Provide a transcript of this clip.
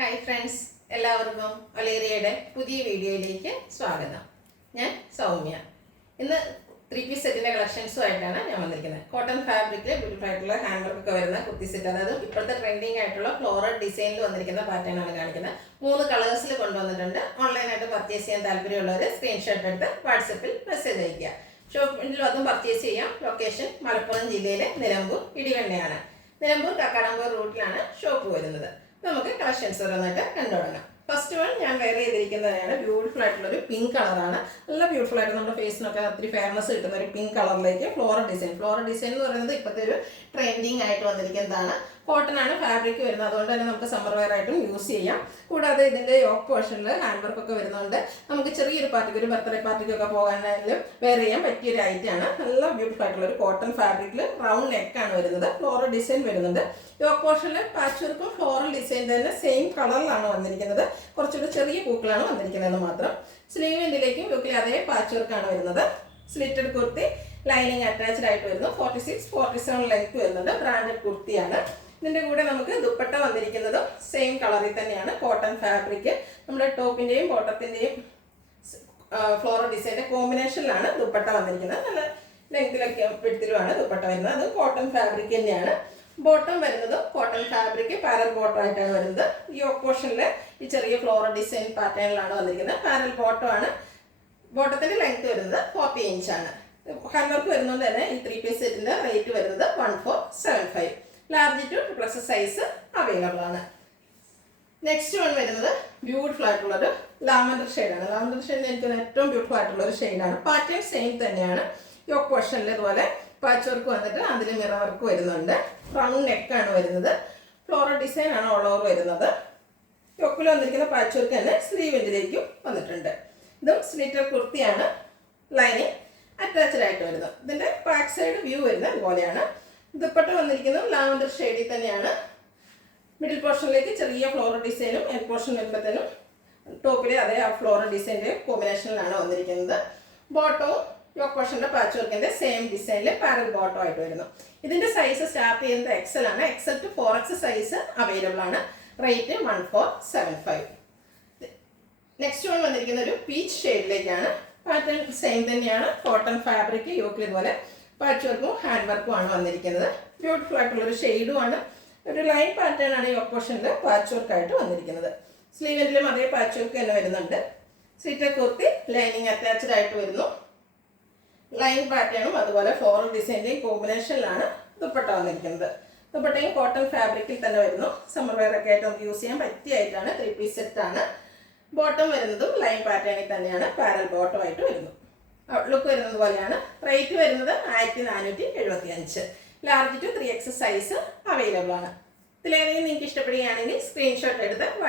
Hi friends, എല്ലാവർക്കും ഒലേറിയയുടെ പുതിയ വീഡിയോയിലേക്ക് സ്വാഗതം. ഞാൻ സൗമ്യ. ഇന്ന് 3 പീസ് സെറ്റിൻ്റെ കളക്ഷൻസുമായിട്ടാണ് ഞാൻ വന്നിരിക്കുന്നത്. കോട്ടൺ ഫാബ്രിക്കിൽ ബ്യൂട്ടിഫുൾ ആയിട്ടുള്ള ഹാൻഡ് വർക്കൊക്കെ വരുന്ന കുർത്തി സെറ്റ്, അതായത് ഇപ്പോഴത്തെ ട്രെൻഡിങ് ആയിട്ടുള്ള ഫ്ലോറൽ ഡിസൈനിൽ വന്നിരിക്കുന്ന പാറ്റേൺ ആണ് കാണിക്കുന്നത്. 3 കളേഴ്സിൽ കൊണ്ടുവന്നിട്ടുണ്ട്. ഓൺലൈനായിട്ട് പർച്ചേസ് ചെയ്യാൻ താല്പര്യമുള്ളവർ സ്ക്രീൻഷോട്ട് എടുത്ത് വാട്സപ്പിൽ മെസ്സേജ് അയയ്ക്കുക. ഷോപ്പിൽ അതും പർച്ചേസ് ചെയ്യാം. ലൊക്കേഷൻ മലപ്പുറം ജില്ലയിലെ നിലമ്പൂർ ഇടിവണ്ണയാണ്. നിലമ്പൂർ കക്കാടമ്പൂർ റൂട്ടിലാണ് ഷോപ്പ് വരുന്നത്. നമുക്ക് കളക്ഷൻസ് ഓരോന്നായിട്ട് കണ്ടു തുടങ്ങാം. ഫസ്റ്റ് വൺ ഞാൻ വെയർ ചെയ്തിരിക്കുന്നതാണ് ബ്യൂട്ടിഫുൾ ആയിട്ടുള്ള ഒരു പിങ്ക് കളറാണ്. നല്ല ബ്യൂട്ടിഫുൾ ആയിട്ട് നമ്മുടെ ഫേസിനൊക്കെ ഒത്തിരി ഫേമസ് കിട്ടുന്ന ഒരു പിങ്ക് കളറിലേക്ക് ഫ്ലോറൽ ഡിസൈൻ എന്ന് പറയുന്നത് ഇപ്പോഴത്തെ ഒരു ട്രെൻഡിങ് ആയിട്ട് വന്നിരിക്കുന്നതാണ്. കോട്ടൺ ആണ് ഫാബ്രിക് വരുന്നത്, അതുകൊണ്ട് തന്നെ നമുക്ക് സമ്മർ വെയർ ആയിട്ടും യൂസ് ചെയ്യാം. കൂടാതെ ഇതിൻ്റെ യോക്ക് പോർഷനിൽ ഹാൻഡ് വർക്ക് ഒക്കെ വരുന്നതുകൊണ്ട് നമുക്ക് ചെറിയൊരു പാർട്ടിക്ക്, ഒരു ബർത്ത്ഡേ പാർട്ടിക്കൊക്കെ പോകാനായാലും വെയർ ചെയ്യാൻ പറ്റിയൊരു ഐറ്റമാണ്. നല്ല ബ്യൂട്ടിഫുൾ ആയിട്ടുള്ള ഒരു കോട്ടൺ ഫാബ്രിക്കിൽ റൗണ്ട് നെക്കാണ് വരുന്നത്. ഫ്ലോറൽ ഡിസൈൻ വരുന്നുണ്ട്. യോക്ക് പോർഷനിൽ പാച്ച് വർക്കും ഫ്ലോറൽ ഡിസൈൻ തന്നെ സെയിം കളറിലാണ് വന്നിരിക്കുന്നത്. കുറച്ചുകൂടി ചെറിയ പൂക്കളാണ് വന്നിരിക്കുന്നത് മാത്രം. സ്ലീവ് എൻഡിലേക്കും ലുക്കിൽ അതേ പാച്ച് വർക്കാണ് വരുന്നത്. സ്ലിറ്റഡ് കുർത്തി, ലൈനിങ് അറ്റാച്ച്ഡ് ആയിട്ട് വരുന്നു. 46-47 ലെങ്ത് വരുന്നുണ്ട്. ബ്രാൻഡഡ് കുർത്തിയാണ്. ഇതിൻ്റെ കൂടെ നമുക്ക് ദുപ്പട്ട വന്നിരിക്കുന്നതും സെയിം കളറിൽ തന്നെയാണ്. കോട്ടൺ ഫാബ്രിക്, നമ്മുടെ ടോപ്പിൻ്റെയും ബോട്ടത്തിൻ്റെയും ഫ്ലോറൽ ഡിസൈൻ്റെ കോമ്പിനേഷനിലാണ് ദുപ്പട്ട വന്നിരിക്കുന്നത്. നല്ല ലെങ്തിലൊക്കെ പിടുത്തിലുമാണ് ദുപ്പട്ട വരുന്നത്. അത് കോട്ടൺ ഫാബ്രിക് തന്നെയാണ്. ബോട്ടം വരുന്നതും കോട്ടൺ ഫാബ്രിക് പാരൽ ബോട്ടം ആയിട്ടാണ് വരുന്നത്. ഈ ഓപ്പോഷനിൽ ഈ ചെറിയ ഫ്ലോറൽ ഡിസൈൻ പാറ്റേണിലാണ് വന്നിരിക്കുന്നത്. പാരൽ ബോട്ടം ആണ്. ബോട്ടത്തിൻ്റെ ലെങ്ത് വരുന്നത് 40 ഇഞ്ചാണ്. ഹാൻഡ് വർക്ക് വരുന്നത് തന്നെ ഈ 3 പീസ് സെറ്റിൻ്റെ റേറ്റ് വരുന്നത് 1475. Large to XXL size available ആണ്. നെക്സ്റ്റ് വൺ വരുന്നത് ബ്യൂട്ടിഫുൾ ആയിട്ടുള്ളൊരു ലാവൻഡർ ഷെയ്ഡാണ്. ലാവൻഡർ ഷെയ്ഡ് എനിക്ക് ഏറ്റവും ബ്യൂട്ടിഫുൾ ആയിട്ടുള്ളൊരു ഷെയ്ഡാണ്. പാറ്റേൺ സെയിം തന്നെയാണ്. യോക്ക് പോർഷനിൽ ഇതുപോലെ പാച്ച് വർക്ക് വന്നിട്ട് അതിൽ മിറർ വർക്ക് വരുന്നുണ്ട്. റൗണ്ട് നെക്കാണ് വരുന്നത്. ഫ്ലോറൽ ഡിസൈൻ ആണ് ഓൾ ഓവർ വരുന്നത്. യോക്കിൽ വന്നിരിക്കുന്ന പാച്ച് വർക്ക് തന്നെ സ്ലീവിൻ്റിലേക്കും വന്നിട്ടുണ്ട്. ഇതും സ്ലിറ്റർ കുർത്തിയാണ്. ലൈനിങ് അറ്റാച്ച്ഡ് ആയിട്ട് വരുന്നത്. ഇതിൻ്റെ ബാക്ക് സൈഡ് വ്യൂ വരുന്നത് ഇതുപോലെയാണ്. ദുപ്പട്ട വന്നിരിക്കുന്നത് ലാവൻഡർ ഷെയ്ഡിൽ തന്നെയാണ്. മിഡിൽ പോർഷനിലേക്ക് ചെറിയ ഫ്ലോറൽ ഡിസൈനും എൻ പോർഷൻ വരുമ്പോഴത്തേനും ടോപ്പിലെ അതേ ആ ഫ്ലോറൽ ഡിസൈൻ്റെ കോമ്പിനേഷനിലാണ് വന്നിരിക്കുന്നത്. ബോട്ടവും യോക്ക് പോർഷൻ്റെ പാച്ച് വർക്കിൻ്റെ സെയിം ഡിസൈനിൽ പാരൽ ബോട്ടം ആയിട്ട് വരുന്നു. ഇതിൻ്റെ സൈസ് സ്റ്റാർട്ട് ചെയ്യുന്നത് XL ആണ്. XL to 4X size available ആണ്. റേറ്റ് 1475. നെക്സ്റ്റ് വൺ വന്നിരിക്കുന്ന ഒരു പീച്ച് ഷെയ്ഡിലേക്കാണ്. പാറ്റേൺ സെയിം തന്നെയാണ്. കോട്ടൺ ഫാബ്രിക്, യോക്കിൽ ഇതുപോലെ പാച്ച് വർക്കും ഹാൻഡ് വർക്കും ആണ് വന്നിരിക്കുന്നത്. ബ്യൂട്ടിഫുൾ ആയിട്ടുള്ളൊരു ഷെയ്ഡുമാണ്. ഒരു ലൈൻ പാറ്റേൺ ആണ് ഈ ഓപ്പോഷനിൽ പാച്ച് വർക്കായിട്ട് വന്നിരിക്കുന്നത്. സ്ലീവിലും അതേ പാച്ച് വർക്ക് തന്നെ വരുന്നുണ്ട്. സ്ലിറ്റർ കുർത്തി, ലൈനിങ് അറ്റാച്ച്ഡ് ആയിട്ട് വരുന്നു. ലൈൻ പാറ്റേണും അതുപോലെ ഫ്ലോറൽ ഡിസൈൻ്റെയും കോമ്പിനേഷനിലാണ് ദുപ്പട്ട വന്നിരിക്കുന്നത്. ദുപ്പട്ടയും കോട്ടൺ ഫാബ്രിക്കിൽ തന്നെ വരുന്നു. സമ്മർ വെയർ ഒക്കെ ആയിട്ട് നമുക്ക് യൂസ് ചെയ്യാൻ പറ്റിയായിട്ടാണ്. 3 പീസ് സെറ്റാണ്. ബോട്ടം വരുന്നതും ലൈൻ പാറ്റേണിൽ തന്നെയാണ്. പാരൽ ബോട്ടം ആയിട്ട് വരുന്നു. ഔട്ട്ലുക്ക് വരുന്നത് പോലെയാണ്. റേറ്റ് വരുന്നത് 1475. Large to 3X size available ആണ്. ഇതിലേതെങ്കിലും നിങ്ങൾക്ക് ഇഷ്ടപ്പെടുകയാണെങ്കിൽ സ്ക്രീൻഷോട്ട് എടുത്ത് വാട്സ്ആപ്പ്